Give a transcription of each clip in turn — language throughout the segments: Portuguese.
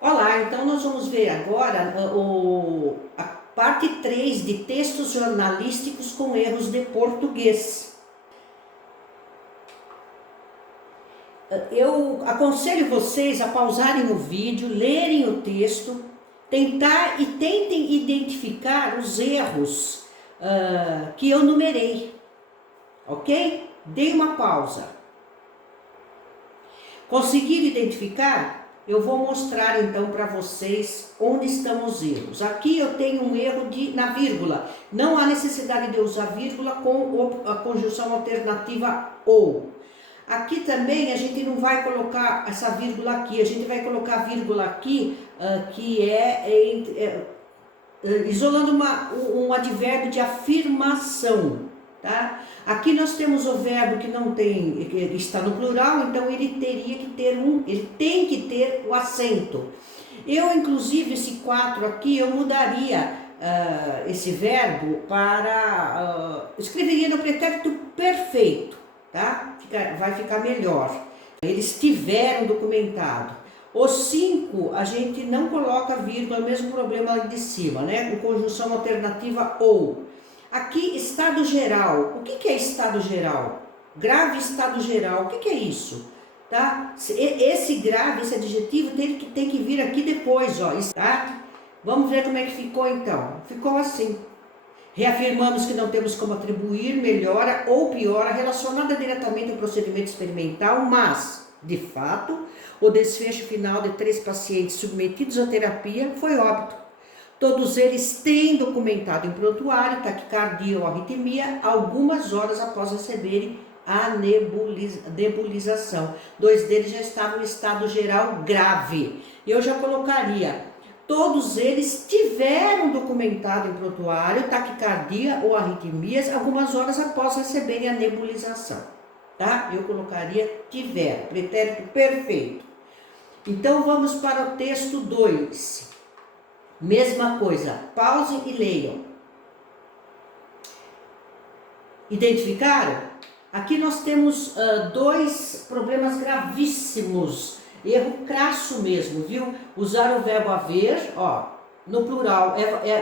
Olá, então nós vamos ver agora a parte 3 de textos jornalísticos com erros de português. Eu aconselho vocês a pausarem o vídeo, lerem o texto, tentem identificar os erros que eu numerei, ok? Dei uma pausa. Conseguir identificar? Eu vou mostrar então para vocês onde estão os erros. Aqui eu tenho um erro na vírgula. Não há necessidade de usar vírgula com a conjunção alternativa ou. Aqui também a gente não vai colocar essa vírgula aqui, a gente vai colocar a vírgula aqui, que isolando um advérbio de afirmação. Tá? Aqui nós temos o verbo que está no plural, então ele tem que ter o acento. Eu, inclusive, esse 4 aqui, eu mudaria esse verbo para... escreveria no pretérito perfeito, tá? Vai ficar melhor. Eles tiveram documentado. O 5, a gente não coloca vírgula, mesmo problema lá de cima, né? Com conjunção alternativa ou. Aqui, estado geral. O que é estado geral? Grave estado geral. O que é isso? Tá? Esse grave, esse adjetivo tem que vir aqui depois, ó. Tá? Vamos ver como é que ficou então. Ficou assim. Reafirmamos que não temos como atribuir melhora ou piora relacionada diretamente ao procedimento experimental, mas, de fato, o desfecho final de 3 pacientes submetidos à terapia foi óbito. Todos eles têm documentado em prontuário taquicardia ou arritmia algumas horas após receberem a nebulização. 2 deles já estavam em estado geral grave. Eu já colocaria, todos eles tiveram documentado em prontuário taquicardia ou arritmias algumas horas após receberem a nebulização. Tá? Eu colocaria tiveram, pretérito perfeito. Então vamos para o texto 2. Mesma coisa, pausem e leiam. Identificaram? Aqui nós temos 2 problemas gravíssimos, erro crasso mesmo, viu? Usar o verbo haver, ó, no plural,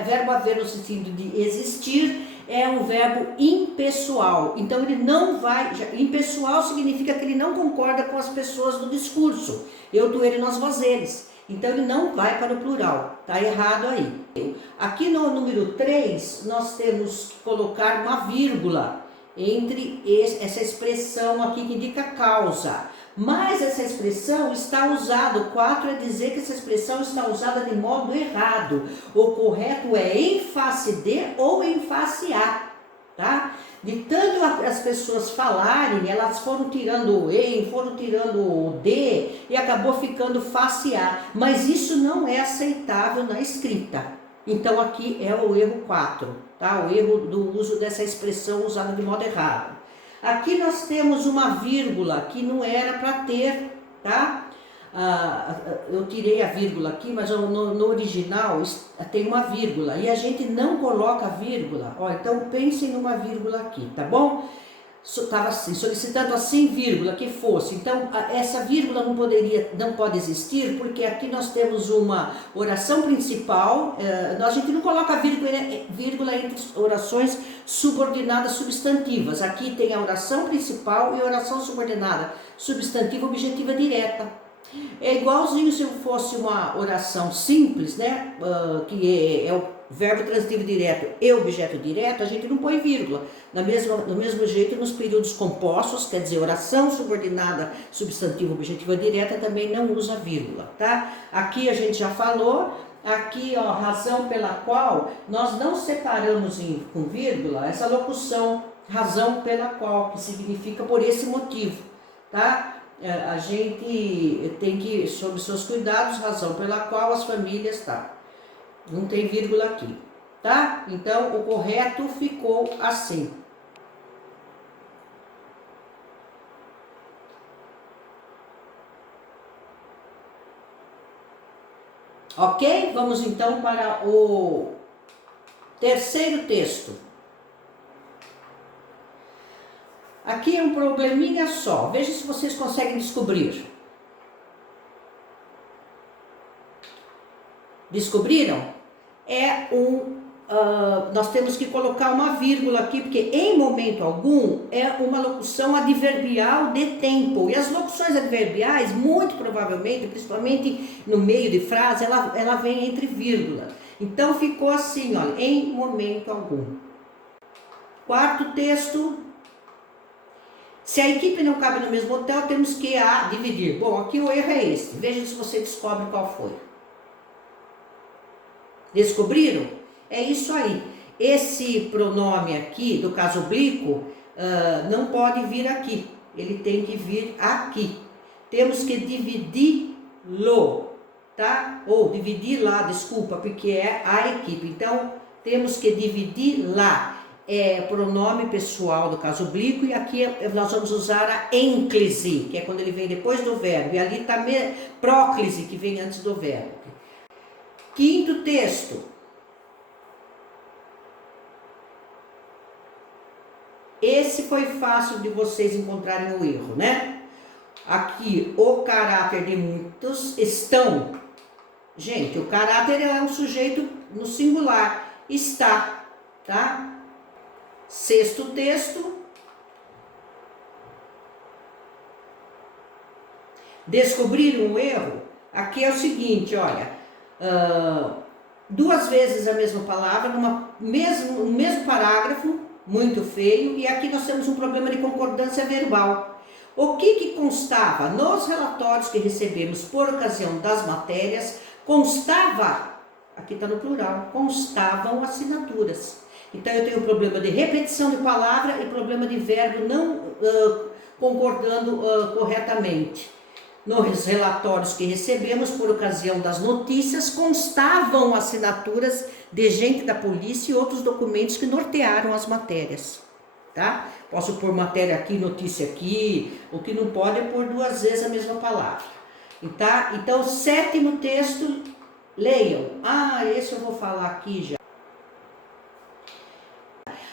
verbo haver no sentido de existir, é um verbo impessoal. Então ele não vai, impessoal significa que ele não concorda com as pessoas do discurso. Eu, tu, ele, nós, vós, eles. Então ele não vai para o plural, tá errado aí. Aqui no número 3, nós temos que colocar uma vírgula entre essa expressão aqui que indica causa. Mas essa expressão está usada, o 4 é dizer que essa expressão está usada de modo errado. O correto é em face de ou em face a, tá? De tanto as pessoas falarem, elas foram tirando o em, foram tirando o de e acabou ficando face a. Mas isso não é aceitável na escrita. Então aqui é o erro 4, tá? O erro do uso dessa expressão usada de modo errado. Aqui nós temos uma vírgula que não era para ter, tá? Eu tirei a vírgula aqui, mas no original tem uma vírgula e a gente não coloca vírgula. Ó, então pensem numa vírgula aqui, tá bom? Estava assim, solicitando assim vírgula que fosse. Então essa vírgula não pode existir, porque aqui nós temos uma oração principal. A gente não coloca vírgula entre orações subordinadas substantivas. Aqui tem a oração principal e a oração subordinada substantiva objetiva direta. É igualzinho se fosse uma oração simples, né? Que é o verbo transitivo direto e objeto direto, a gente não põe vírgula. Do mesmo jeito, nos períodos compostos, quer dizer, oração subordinada substantivo objetiva direta também não usa vírgula, tá? Aqui a gente já falou. Aqui, ó, razão pela qual nós não separamos com vírgula essa locução, razão pela qual, que significa por esse motivo, tá? A gente tem que, sob seus cuidados, razão pela qual as famílias, tá? Não tem vírgula aqui, tá? Então, o correto ficou assim. Ok? Vamos então para o terceiro texto. Aqui é um probleminha só. Veja se vocês conseguem descobrir. Descobriram? Nós temos que colocar uma vírgula aqui, porque em momento algum é uma locução adverbial de tempo. E as locuções adverbiais, muito provavelmente, principalmente no meio de frase, ela vem entre vírgula. Então ficou assim, olha, em momento algum. Quarto texto. Se a equipe não cabe no mesmo hotel, temos que dividir. Bom, aqui o erro é esse. Veja se você descobre qual foi. Descobriram? É isso aí. Esse pronome aqui, do caso oblíquo, não pode vir aqui. Ele tem que vir aqui. Temos que dividi-lo, tá? Ou dividir lá, desculpa, porque é a equipe. Então, temos que dividir lá. É pronome pessoal do caso oblíquo, e aqui nós vamos usar a ênclise, que é quando ele vem depois do verbo. E ali está próclise, que vem antes do verbo. Quinto texto. Esse foi fácil de vocês encontrarem o erro, né? Aqui, o caráter de muitos estão. Gente, o caráter é um sujeito no singular. Está, tá? Sexto texto. Descobriram o erro? Aqui é o seguinte, olha. Duas vezes a mesma palavra, no mesmo parágrafo, muito feio, e aqui nós temos um problema de concordância verbal. O que constava nos relatórios que recebemos por ocasião das matérias? Constava, aqui está no plural, constavam assinaturas. Então eu tenho problema de repetição de palavra e problema de verbo não concordando corretamente. Nos relatórios que recebemos por ocasião das notícias, constavam assinaturas de gente da polícia e outros documentos que nortearam as matérias, tá? Posso pôr matéria aqui, notícia aqui, o que não pode é pôr duas vezes a mesma palavra, tá? Então, sétimo texto, leiam. Esse eu vou falar aqui já.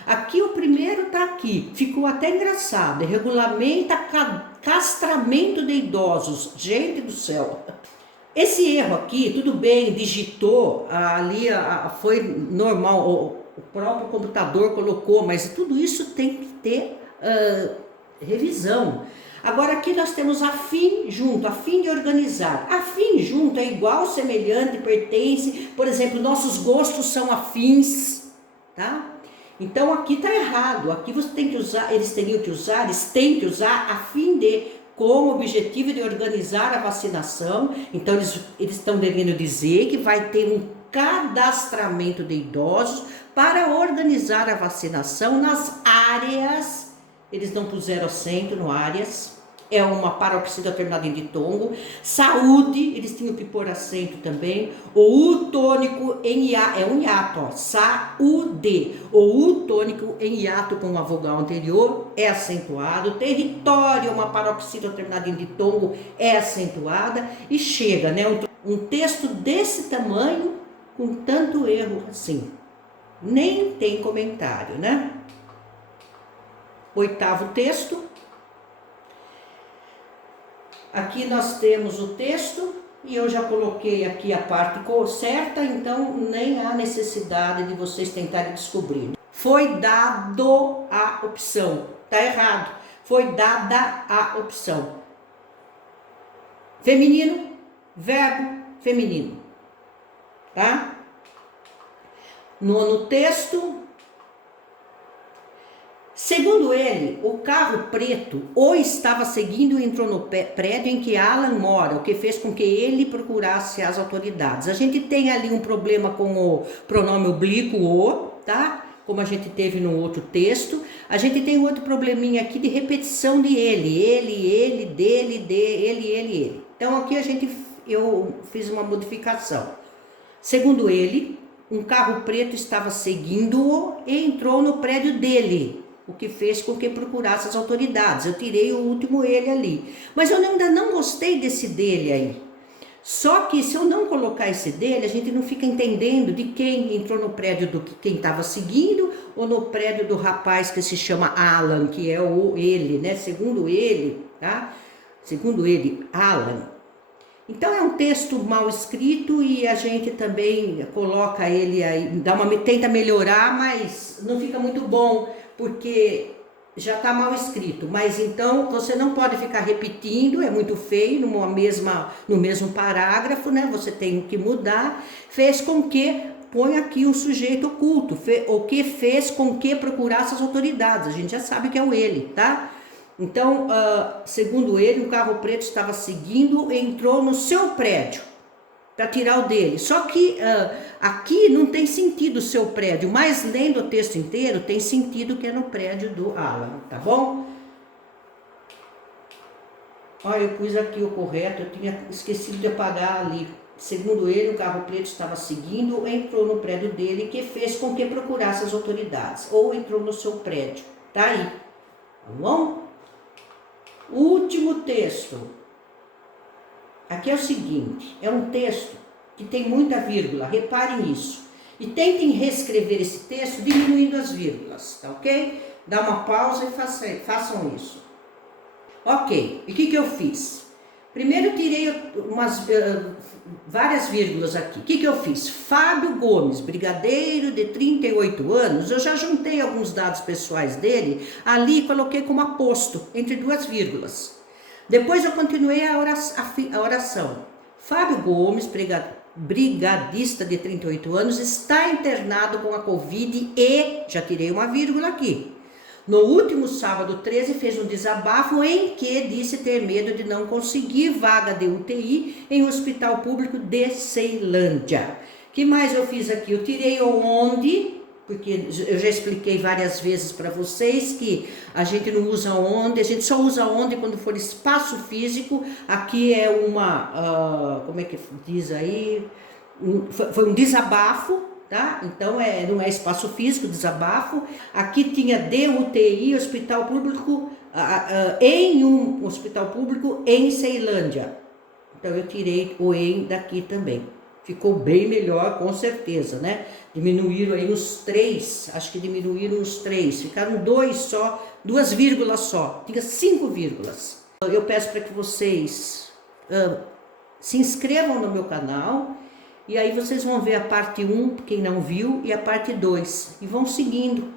Aqui o primeiro tá aqui, ficou até engraçado, regulamenta castramento de idosos. Gente do céu! Esse erro aqui, tudo bem, digitou, ali foi normal, o próprio computador colocou, mas tudo isso tem que ter revisão. Agora aqui nós temos afim junto, a fim de organizar. Afim junto é igual, semelhante, pertence, por exemplo, nossos gostos são afins, tá? Então aqui está errado, aqui você tem que usar, eles têm que usar a fim de, com o objetivo de organizar a vacinação. Então eles estão devendo dizer que vai ter um cadastramento de idosos para organizar a vacinação nas áreas, eles não puseram acento no áreas, é uma paroxítona terminada em ditongo. Saúde, eles tinham que pôr acento também. O U tônico em hiato, é um hiato, ó, saúde. O U tônico em hiato com a vogal anterior é acentuado. Território, uma paroxítona terminada em ditongo, é acentuada. E chega, né? Um texto desse tamanho, com tanto erro assim. Nem tem comentário, né? Oitavo texto. Aqui nós temos o texto e eu já coloquei aqui a parte certa, então nem há necessidade de vocês tentarem descobrir. Foi dado a opção. Tá errado. Foi dada a opção. Feminino, verbo feminino. Tá? Nono texto. Segundo ele, o carro preto o estava seguindo e entrou no prédio em que Alan mora, o que fez com que ele procurasse as autoridades. A gente tem ali um problema com o pronome oblíquo o, tá? Como a gente teve no outro texto. A gente tem outro probleminha aqui de repetição de ele, dele, de, ele. Então aqui eu fiz uma modificação. Segundo ele, um carro preto estava seguindo-o e entrou no prédio dele, o que fez com que procurasse as autoridades. Eu tirei o último ele ali. Mas eu ainda não gostei desse dele aí. Só que se eu não colocar esse dele, a gente não fica entendendo de quem entrou no prédio do quem estava seguindo ou no prédio do rapaz que se chama Alan, que é ele, né? Segundo ele, tá? Segundo ele, Alan. Então é um texto mal escrito e a gente também coloca ele aí, tenta melhorar, mas não fica muito bom, porque já está mal escrito. Mas então você não pode ficar repetindo, é muito feio no mesmo parágrafo, né? Você tem que mudar. Fez com que, põe aqui o sujeito oculto, o que fez com que procurasse as autoridades. A gente já sabe que é o ele, tá? Então, segundo ele, um carro preto estava seguindo e entrou no seu prédio para tirar o dele. Só que aqui não tem sentido o seu prédio, mas lendo o texto inteiro tem sentido que é no prédio do Alan, tá bom? Olha, eu pus aqui o correto, eu tinha esquecido de apagar ali. Segundo ele, um carro preto estava seguindo, entrou no prédio dele, que fez com que procurasse as autoridades, ou entrou no seu prédio. Tá aí, tá bom? Último texto. Aqui é o seguinte, é um texto que tem muita vírgula, reparem nisso. E tentem reescrever esse texto diminuindo as vírgulas, tá ok? Dá uma pausa e façam isso. Ok, e o que eu fiz? Primeiro eu tirei várias vírgulas aqui. O que eu fiz? Fábio Gomes, brigadeiro de 38 anos. Eu já juntei alguns dados pessoais dele, ali coloquei como aposto, entre duas vírgulas. Depois eu continuei a oração. Fábio Gomes, brigadista de 38 anos, está internado com a Covid e, já tirei uma vírgula aqui. No último sábado 13 fez um desabafo em que disse ter medo de não conseguir vaga de UTI em um hospital público de Ceilândia. Que mais eu fiz aqui? Eu tirei o onde, porque eu já expliquei várias vezes para vocês que a gente não usa onde, a gente só usa onde quando for espaço físico. Aqui é como é que diz aí? Foi um desabafo. Tá? Então não é espaço físico, desabafo. Aqui tinha DUTI, hospital público, em um hospital público em Ceilândia. Então eu tirei o em daqui também. Ficou bem melhor, com certeza, né? Diminuíram aí uns 3, acho que diminuíram uns 3, ficaram 2 só, 2 vírgulas só, tinha 5 vírgulas. Eu peço para que vocês se inscrevam no meu canal. E aí vocês vão ver a parte 1, quem não viu, e a parte 2. E vão seguindo.